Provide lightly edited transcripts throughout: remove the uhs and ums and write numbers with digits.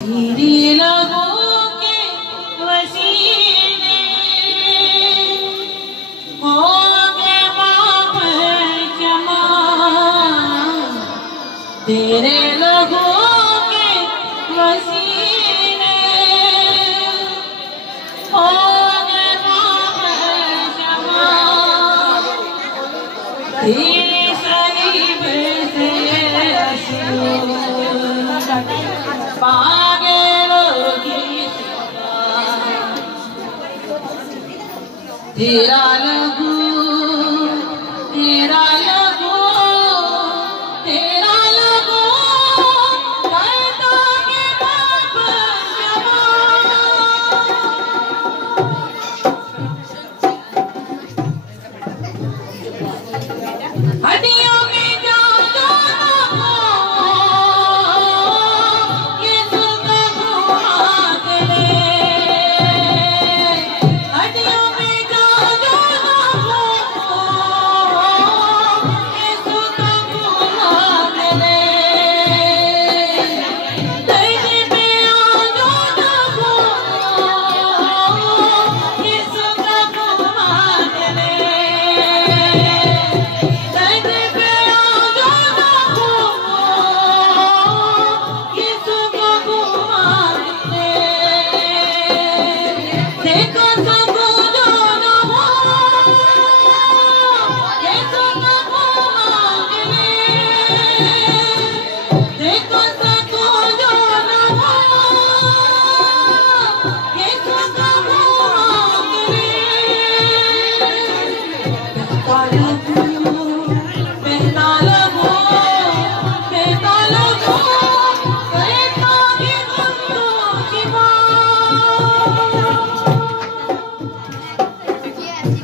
तेरे लबों के वसीले हो गए बाप जमा, तेरे लबों के वसीले हो गए बाप जमा, तेरे सलीब से पागे लोगी तेरा लहू, तेरा लहू, तेरा लहू करता के बाप जमा, हड्डियों में जादू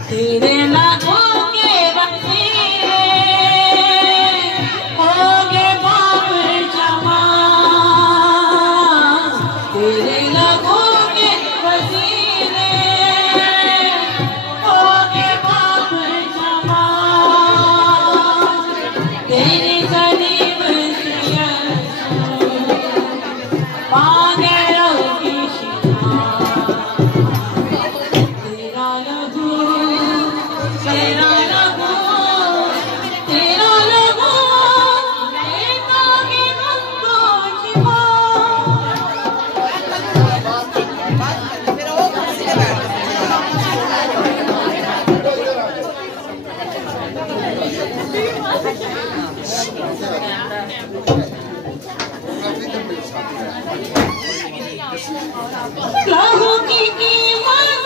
तेरे लाखों के वसीले हो गए बाप जमा, तेरे लाखों के वसीले हो गए बाप जमा, तेरी सलीब से पागे लोगी शिफा, तेरा लहू, तेरा लहू, तेरा लहू देता के हमको शिफा, लहू की कीमत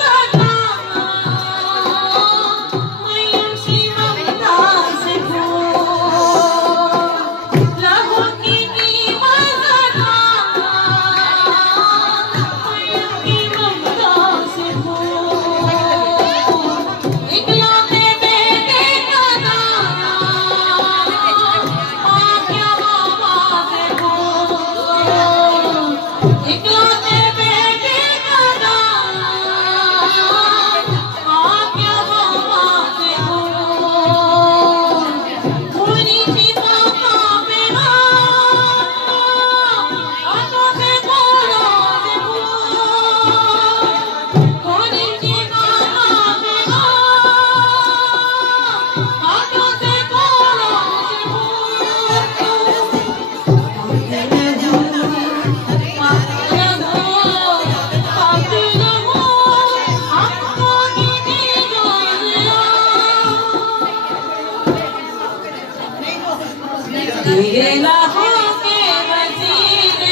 तेरे लाखों के वसीले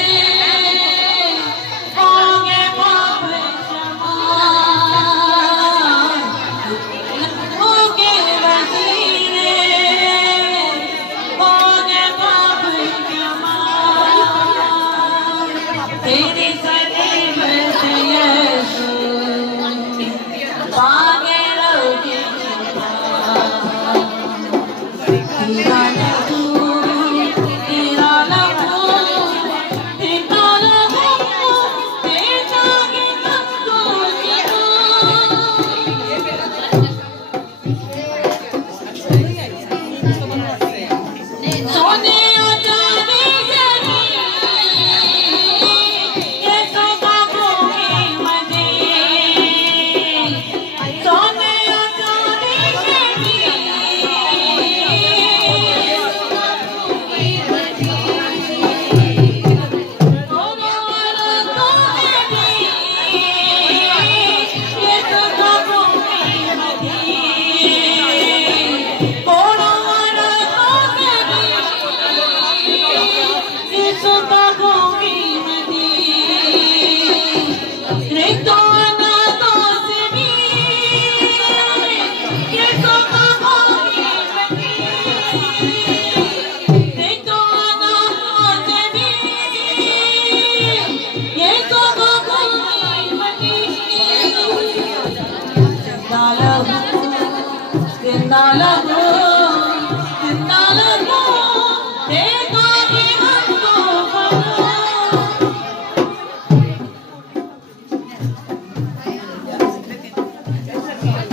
हो गए बाप जमा, लाखों के वसीले हो गए बाप जमा, तेरी सलीब से यीशु पागे लोगी शिफा, तेरा लहू, तेरा लहू, तेरा लहू देता के हमको शिफा, सोने और चांदी से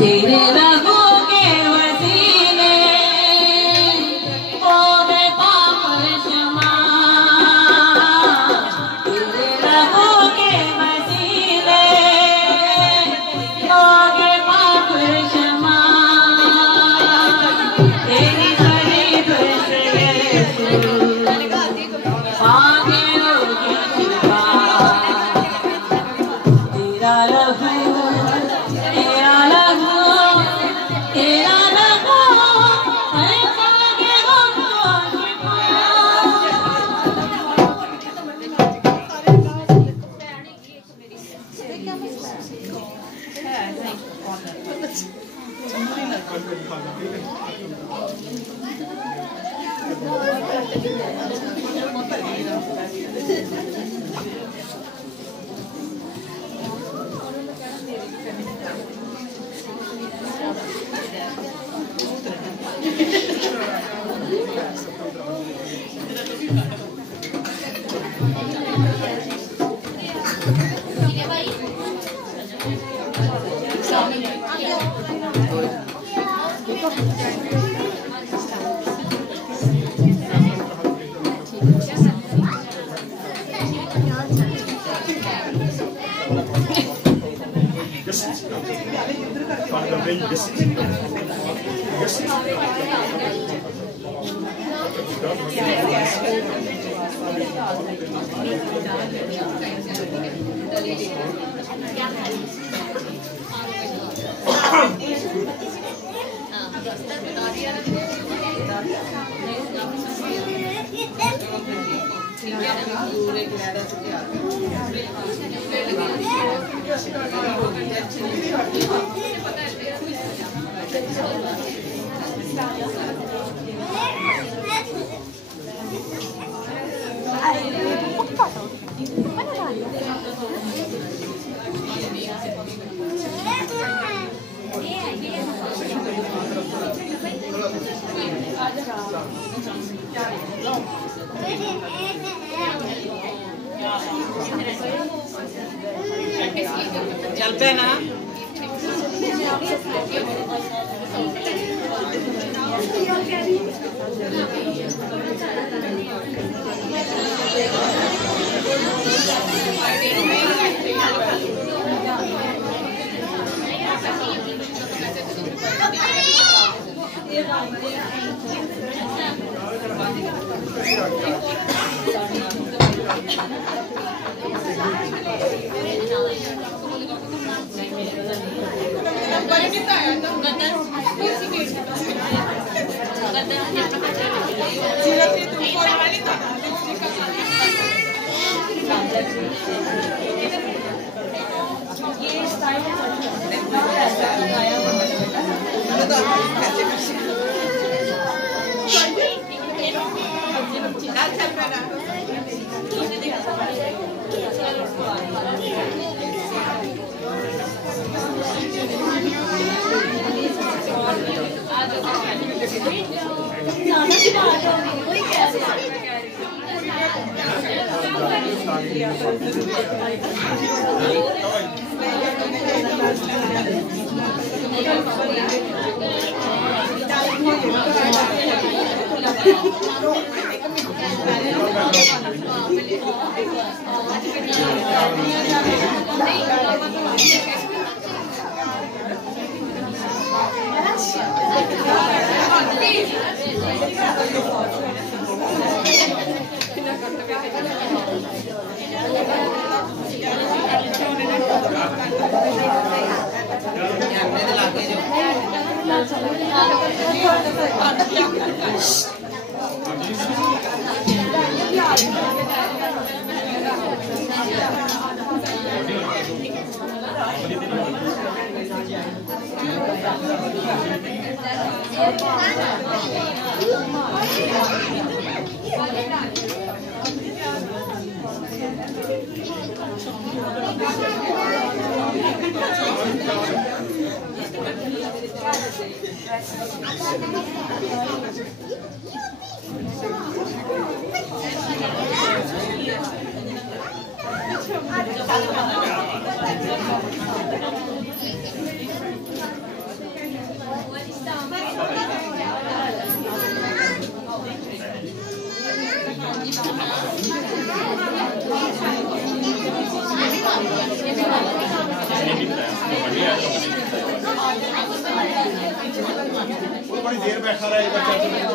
तेरे रगों के वसीले हो गए पाक शमा, तेरे रगों के वसीले हो गए पाक शमा, तेरी खरीद से आगे होगी शिफा, तेरा लहू तेरा लहू तेरा लहू है आगे होगी शिफा। चलते ना बड़ी देर बैठा रहा है बच्चा